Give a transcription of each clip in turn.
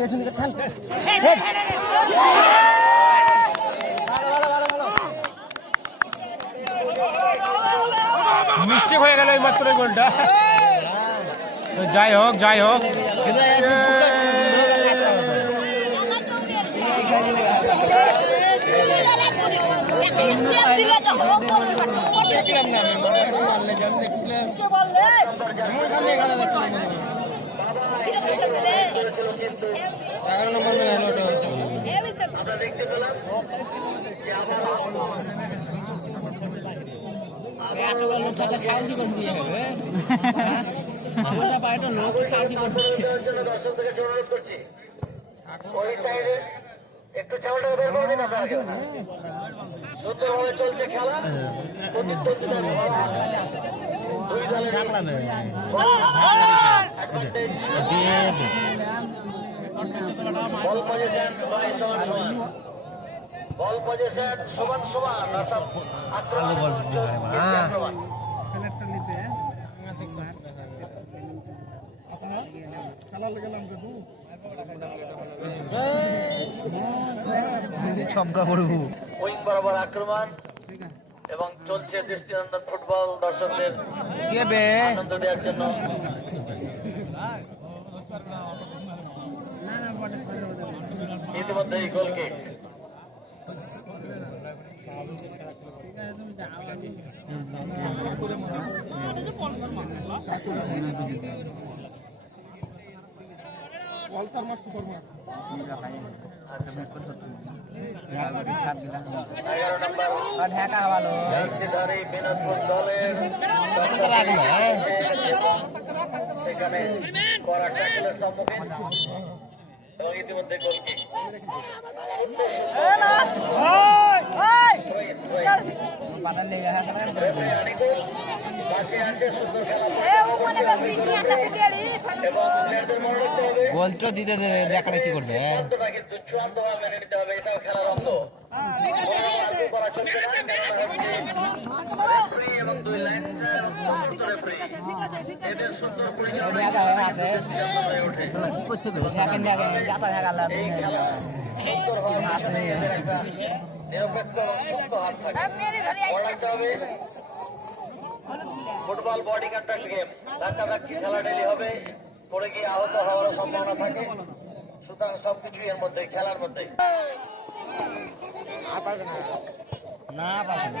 পেছন দিকে ঠাল মিস্টেক হয়ে গেল এই মাত্র গোলটা। তো যাই হোক যাই হোক। জন্য থেকে অনুরোধ করছি ওই সাইডে একটু চাউলটা বের করে দিন আপনারা। সুন্দরভাবে চলছে খেলা। প্রতিদ্বন্দ্বিতা দুই দলের বল পজিশন প্রায় সমান সমান। বল পজিশন সমান সমান অর্থাৎ আক্রমণ আক্রমণ। ছমকা করব উইং বরাবর আক্রমণ এবং চলছে দৃষ্টিনন্দন ফুটবল দর্শকদের আনন্দ দেওয়ার জন্য। ইতিমধ্যেই গোল কিক। এগারো নম্বর ঢাকা ভালো জার্সিধারী বিনোদপুর দলের সেখানে করা ট্যাকেলের সম্মুখীন এবং ইতিমধ্যে গোল গোলটা দিতে দেখাটা কি করবে সিদ্ধান্তটা হয়ে খেলা নিরপেক্ষ এবং হাত থাকে হবে ফুটবল বডি কন্ট্যাক্ট গেম ধাক্কা ধাক্কি ঠেলাঠেলি হবে পড়ে গিয়ে আহত হওয়ার সম্ভাবনা থাকে। সুতরাং সবকিছু এর মধ্যে খেলার মধ্যে না পারবে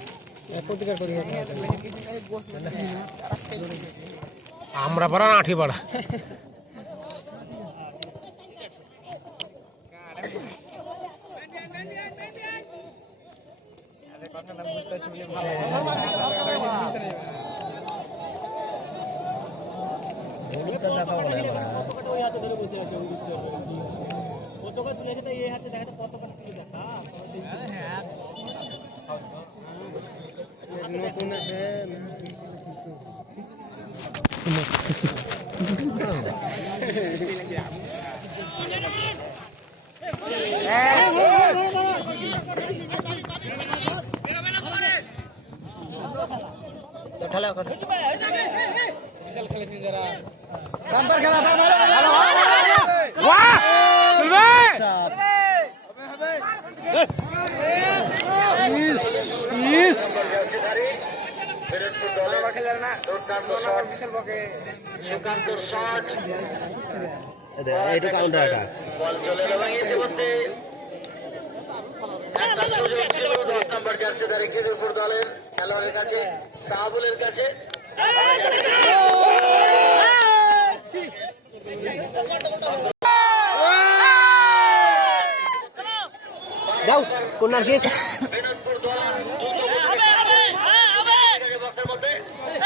দেখতে লাগে আমরা পাড়া না আঠি পাড়া জার্সিধারী বিরোধপুর দলের শট সুকান্ত কাউন্টার এটা বল চলে গেল ইতিমধ্যে একটা সুযোগ ছিল দশ নম্বর জার্সিধারী খিদিরপুর দলের খেলোয়াড়ের কাছে সাহাবুলের কাছে যাও কোনার দোয়া বক্সের মধ্যে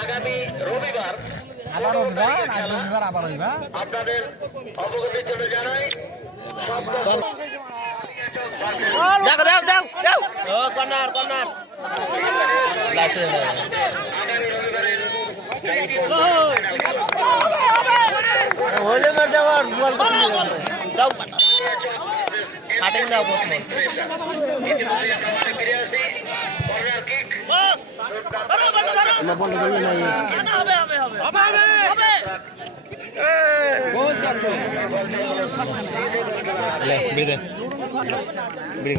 আগামী রবিবার আবার রবিবার আজ রবিবার আবার রবিবার। আপনাদের অবগতির জন্য জানাই দেখো দেখো দেখো দেখো। ও কর্নার কর্নার। হলে মার যাওয়ার বল দাও। কাটিং দাও প্রথমে লে বিড়ি দে। বিড়ি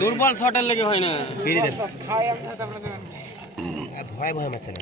দুর্বল শটের লেগে হয় না। বিড়ি দে। ভয় ভয় মারছে না।